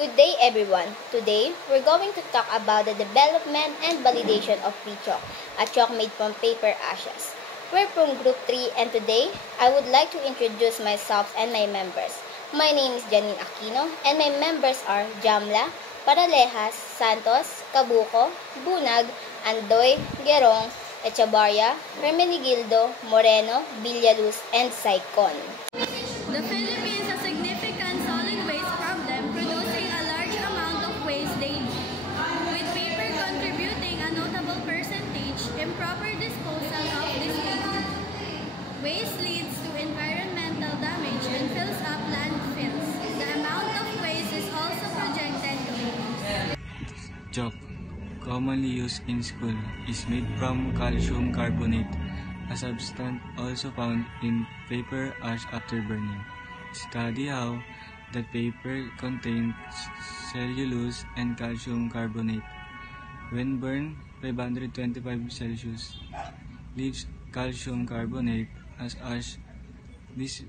Good day everyone. Today, we're going to talk about the development and validation of pre-chalk, a chalk made from paper ashes. We're from Group 3 and today, I would like to introduce myself and my members. My name is Janine Aquino and my members are Jamla, Paralejas, Santos, Cabuco, Bunag, Andoy, Gerong, Echavarria, Hermenegildo, Moreno, Villaluz, and Saicon. The Philippines has significant solid waste problem, producing a large amount of waste daily. With paper contributing a notable percentage, improper disposal of this waste leads to environmental damage and fills up landfills. The amount of waste is also projected to increase. Chalk, commonly used in school, is made from calcium carbonate, a substance also found in paper ash after burning. Study how the paper contains cellulose and calcium carbonate. When burned 525 Celsius, leaves calcium carbonate as ash. This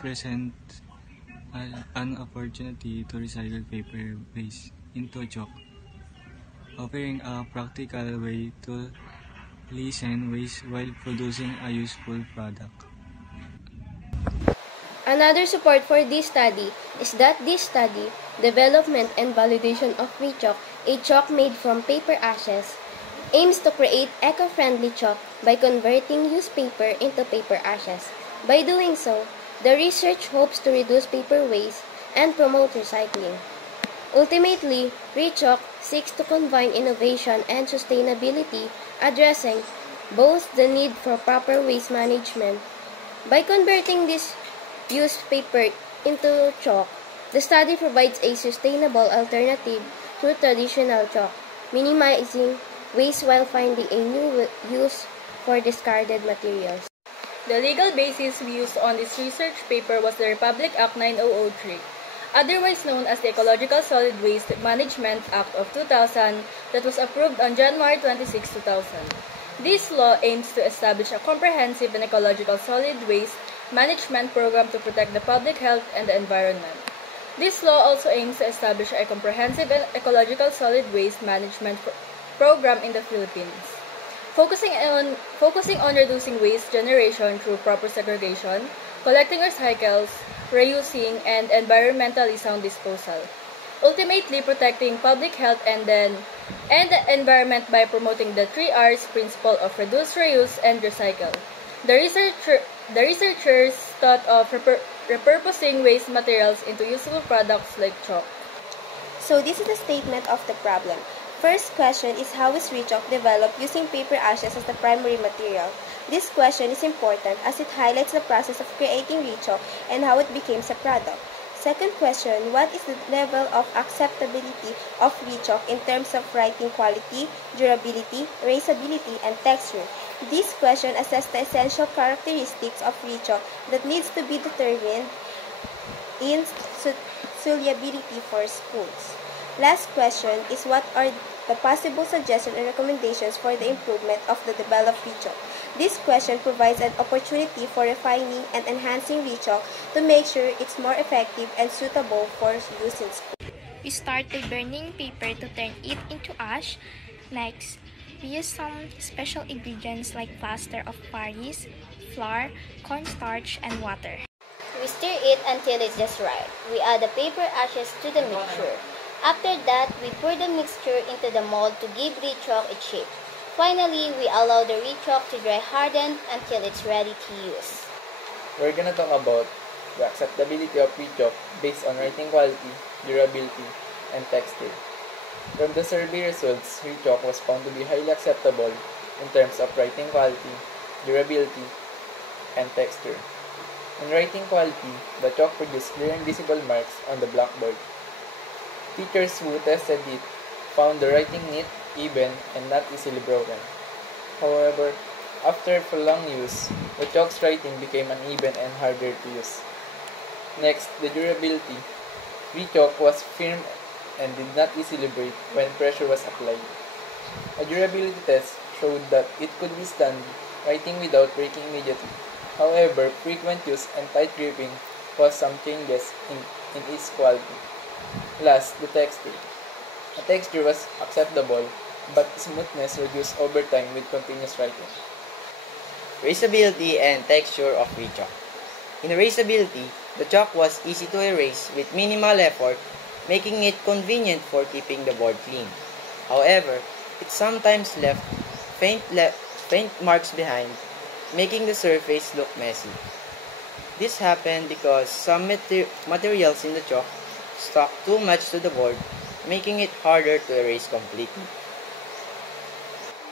presents an opportunity to recycle paper waste into chalk, offering a practical way to lessen waste while producing a useful product. Another support for this study is that this study, development and validation of free chalk, a chalk made from paper ashes, aims to create eco-friendly chalk by converting used paper into paper ashes. By doing so, the research hopes to reduce paper waste and promote recycling. Ultimately, free chalk seeks to combine innovation and sustainability, addressing both the need for proper waste management. By converting this used paper into chalk, the study provides a sustainable alternative to traditional chalk, minimizing waste while finding a new use for discarded materials. The legal basis we used on this research paper was the Republic Act 9003, otherwise known as the Ecological Solid Waste Management Act of 2000, that was approved on January 26, 2000. This law aims to establish a comprehensive and ecological solid waste management program to protect the public health and the environment. This law also aims to establish a comprehensive and ecological solid waste management program in the Philippines, focusing on reducing waste generation through proper segregation, collecting recycles, reusing, and environmentally sound disposal. Ultimately protecting public health and the environment by promoting the 3 R's principle of reduce, reuse, and recycle. The researchers thought of repurposing waste materials into useful products like chalk. So this is the statement of the problem. First question is, how is chalk developed using paper ashes as the primary material? This question is important as it highlights the process of creating chalk and how it becomes a product. Second question, what is the level of acceptability of chalk in terms of writing quality, durability, erasability, and texture? This question assesses the essential characteristics of chalk that needs to be determined in solubility for schools. Last question is, what are the possible suggestions and recommendations for the improvement of the developed chalk? This question provides an opportunity for refining and enhancing chalk to make sure it's more effective and suitable for use in school. We start by burning paper to turn it into ash. Next, we use some special ingredients like plaster of Paris, flour, cornstarch, and water. We stir it until it's just right. We add the paper ashes to the mixture. After that, we pour the mixture into the mold to give chalk its shape. Finally, we allow the chalk to dry hardened until it's ready to use. We're gonna talk about the acceptability of chalk based on writing quality, durability, and texture. From the survey results, chalk was found to be highly acceptable in terms of writing quality, durability, and texture. In writing quality, the chalk produced clear and visible marks on the blackboard. Teachers who tested it found the writing neat, even, and not easily broken. However, after prolonged use, the chalk's writing became uneven and harder to use. Next, the durability. Chalk was firm and did not easily break when pressure was applied. A durability test showed that it could withstand writing without breaking immediately. However, frequent use and tight gripping caused some changes in in its quality. Last, the texture. The texture was acceptable, but smoothness reduced over time with continuous writing. Erasability and texture of ReChalk. In erasability, the chalk was easy to erase with minimal effort, making it convenient for keeping the board clean. However, it sometimes left faint marks behind, making the surface look messy. This happened because some materials in the chalk stuck too much to the board, making it harder to erase completely.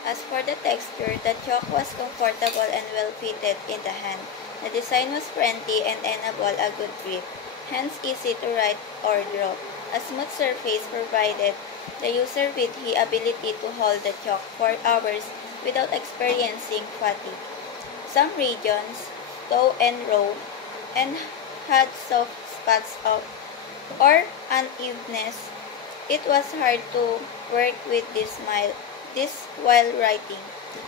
As for the texture, the chalk was comfortable and well fitted in the hand. The design was friendly and enabled a good grip, hence easy to write or draw. A smooth surface provided the user with the ability to hold the chalk for hours without experiencing fatigue. Some regions, though and raw, and had soft spots or unevenness, it was hard to work with this while writing.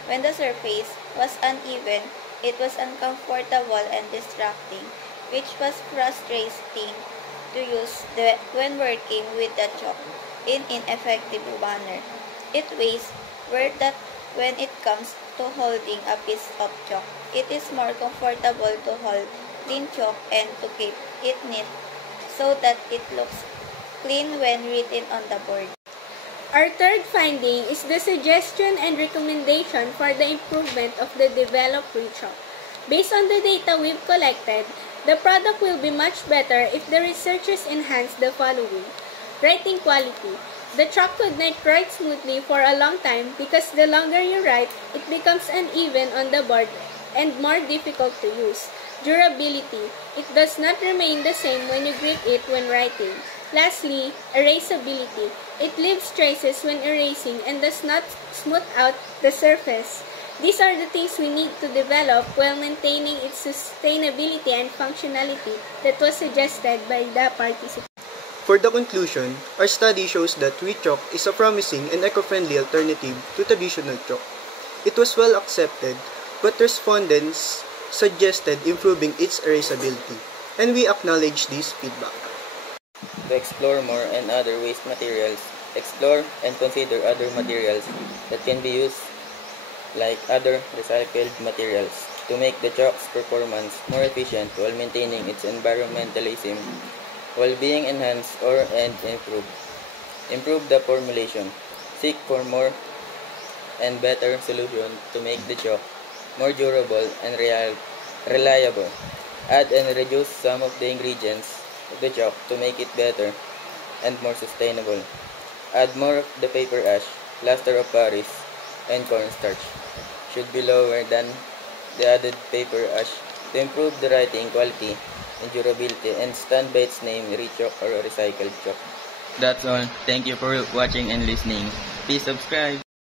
When the surface was uneven, it was uncomfortable and distracting, which was frustrating to use when working with the chalk in ineffective manner. It weighs where that when it comes to holding a piece of chalk, it is more comfortable to hold clean chalk and to keep it neat so that it looks clean when written on the board. Our third finding is the suggestion and recommendation for the improvement of the developed ReChalk. Based on the data we've collected, the product will be much better if the researchers enhance the following. Writing quality. The chalk could not write smoothly for a long time because the longer you write, it becomes uneven on the board and more difficult to use. Durability. It does not remain the same when you grip it when writing. Lastly, erasability. It leaves traces when erasing and does not smooth out the surface. These are the things we need to develop while maintaining its sustainability and functionality that was suggested by the participants. For the conclusion, our study shows that ReChalk is a promising and eco-friendly alternative to traditional chalk. It was well accepted, but respondents suggested improving its erasability, and we acknowledge this feedback. To explore more and other waste materials, explore and consider other materials that can be used like other recycled materials to make the chalk's performance more efficient while maintaining its environmentalism while being enhanced and improved. Improve the formulation. Seek for more and better solution to make the chalk more durable and reliable. Add and reduce some of the ingredients of the chalk to make it better and more sustainable. Add more of the paper ash, plaster of Paris, and cornstarch. Should be lower than the added paper ash to improve the writing quality and durability and stand by its name, ReChalk or recycled chalk. That's all. Thank you for watching and listening. Please subscribe.